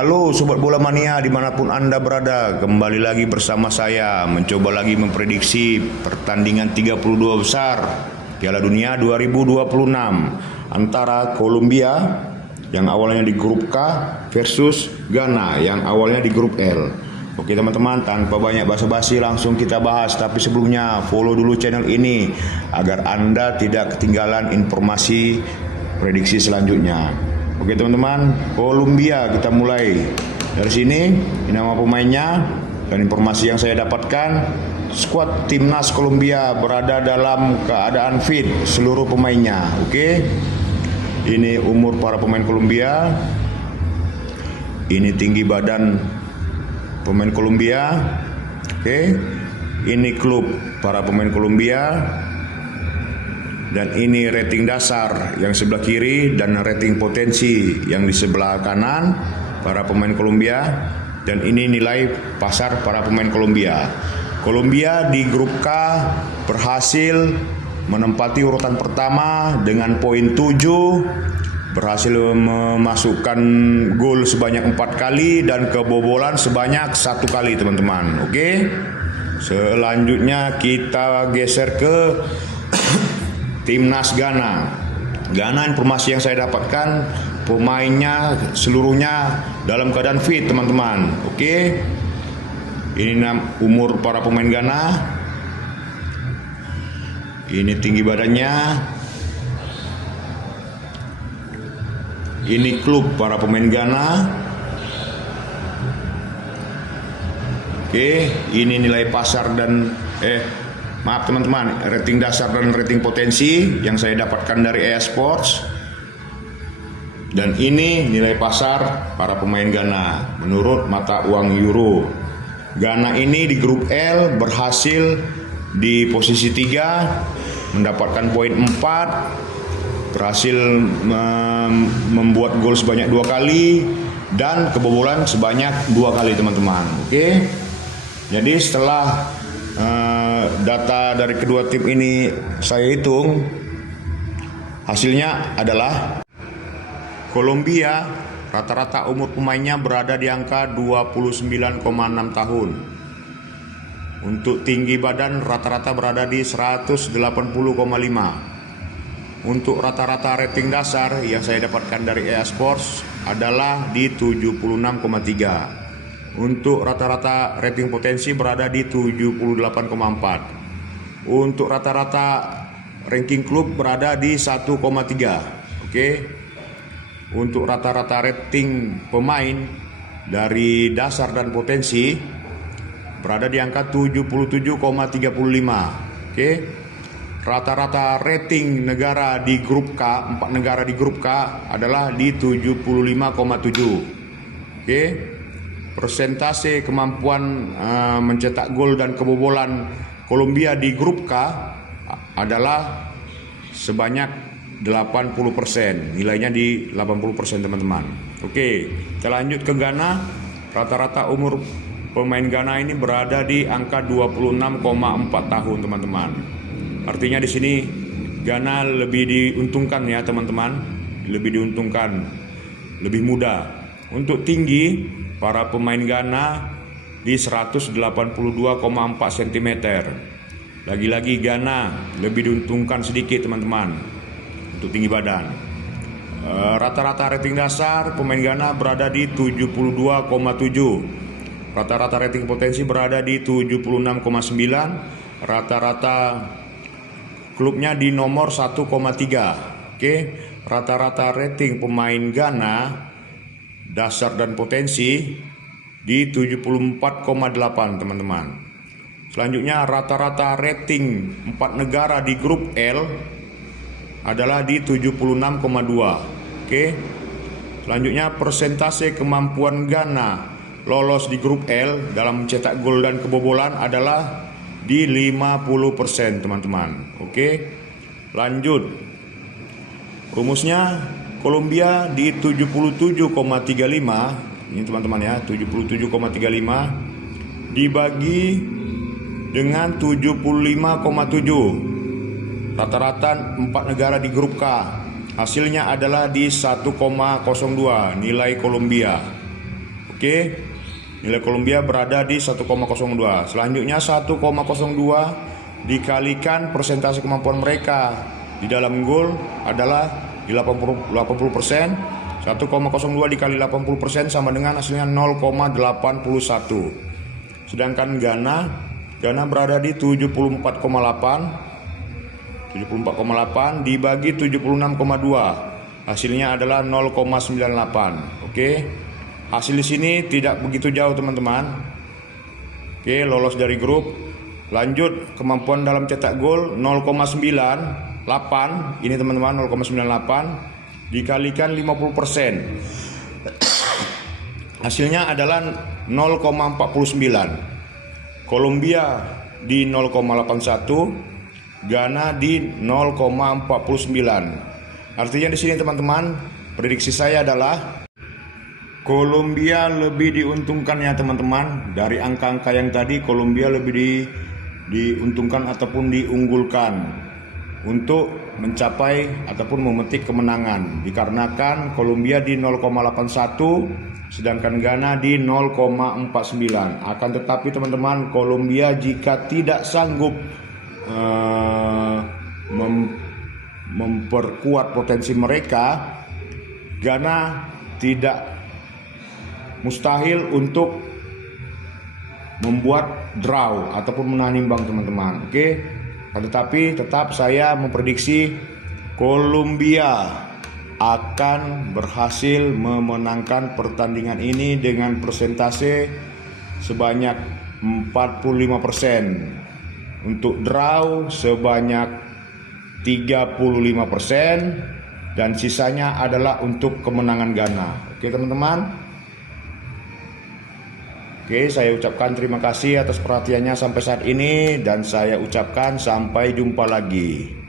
Halo Sobat Bola Mania dimanapun Anda berada, kembali lagi bersama saya mencoba lagi memprediksi pertandingan 32 besar Piala Dunia 2026 antara Kolombia yang awalnya di grup K versus Ghana yang awalnya di grup L. Oke teman-teman, tanpa banyak basa-basi langsung kita bahas. Tapi sebelumnya follow dulu channel ini agar Anda tidak ketinggalan informasi prediksi selanjutnya. Oke teman-teman, Kolombia kita mulai dari sini. Ini nama pemainnya dan informasi yang saya dapatkan. Skuad timnas Kolombia berada dalam keadaan fit seluruh pemainnya. Oke, ini umur para pemain Kolombia. Ini tinggi badan pemain Kolombia. Oke, ini klub para pemain Kolombia. Dan ini rating dasar yang sebelah kiri dan rating potensi yang di sebelah kanan para pemain Kolombia. Dan ini nilai pasar para pemain Kolombia. Kolombia di grup K berhasil menempati urutan pertama dengan poin 7, berhasil memasukkan gol sebanyak 4 kali dan kebobolan sebanyak 1 kali teman-teman. Oke, selanjutnya kita geser ke Timnas Ghana. Ghana, informasi yang saya dapatkan pemainnya seluruhnya dalam keadaan fit teman-teman. Oke, ini umur para pemain Ghana. Ini tinggi badannya. Ini klub para pemain Ghana. Oke, ini nilai pasar dan maaf teman-teman, rating dasar dan rating potensi yang saya dapatkan dari EA Sports. Dan ini nilai pasar para pemain Ghana menurut mata uang euro. Ghana ini di grup L berhasil di posisi 3, mendapatkan poin 4, berhasil membuat gol sebanyak 2 kali dan kebobolan sebanyak 2 kali teman-teman. Oke, jadi setelah data dari kedua tim ini saya hitung, hasilnya adalah Kolombia rata-rata umur pemainnya berada di angka 29,6 tahun. Untuk tinggi badan rata-rata berada di 180,5. Untuk rata-rata rating dasar yang saya dapatkan dari EA Sports adalah di 76,3. Untuk rata-rata rating potensi berada di 78,4. Untuk rata-rata ranking klub berada di 1,3. Oke. Untuk rata-rata rating pemain dari dasar dan potensi berada di angka 77,35. Oke. Rata-rata rating negara di grup K, 4 negara di grup K adalah di 75,7. Oke. Persentase kemampuan mencetak gol dan kebobolan Kolombia di grup K adalah sebanyak 80%. Nilainya di 80% teman-teman. Oke, kita lanjut ke Ghana. Rata-rata umur pemain Ghana ini berada di angka 26,4 tahun teman-teman. Artinya di sini Ghana lebih diuntungkan ya teman-teman. Lebih diuntungkan, lebih muda. Untuk tinggi para pemain Ghana di 182,4 cm. Lagi-lagi Ghana lebih diuntungkan sedikit teman-teman untuk tinggi badan. Rata-rata rating dasar pemain Ghana berada di 72,7. Rata-rata rating potensi berada di 76,9. Rata-rata klubnya di nomor 1,3. Oke, rata-rata rating pemain Ghana dasar dan potensi di 74,8 teman-teman. Selanjutnya rata-rata rating 4 negara di grup L adalah di 76,2. Oke. Selanjutnya persentase kemampuan Ghana lolos di grup L dalam mencetak gol dan kebobolan adalah di 50% teman-teman. Oke. Lanjut. Rumusnya Kolombia di 77,35. Ini teman-teman ya, 77,35 dibagi dengan 75,7. Rata-rata 4 negara di grup K. Hasilnya adalah di 1,02 nilai Kolombia. Oke, nilai Kolombia berada di 1,02. Selanjutnya 1,02 dikalikan persentase kemampuan mereka di dalam gol adalah di 80%. 1,02 dikali 80% sama dengan hasilnya 0,81. Sedangkan Ghana berada di 74,8 dibagi 76,2, hasilnya adalah 0,98. Oke, hasil di sini tidak begitu jauh teman-teman. Oke, lolos dari grup. Lanjut, kemampuan dalam cetak gol 0,98. Ini teman-teman 0,98 dikalikan 50%. Hasilnya adalah 0,49. Kolombia di 0,81, Ghana di 0,49. Artinya di sini teman-teman, prediksi saya adalah Kolombia lebih diuntungkan ya teman-teman. Dari angka-angka yang tadi, Kolombia lebih diuntungkan ataupun diunggulkan untuk mencapai ataupun memetik kemenangan, dikarenakan Kolombia di 0,81 sedangkan Ghana di 0,49. Akan tetapi teman-teman, Kolombia jika tidak sanggup memperkuat potensi mereka, Ghana tidak mustahil untuk membuat draw ataupun menahan imbang teman-teman. Oke, tetapi tetap saya memprediksi Kolombia akan berhasil memenangkan pertandingan ini dengan persentase sebanyak 45%. Untuk draw sebanyak 35% dan sisanya adalah untuk kemenangan Ghana. Oke teman-teman. Oke, saya ucapkan terima kasih atas perhatiannya sampai saat ini dan saya ucapkan sampai jumpa lagi.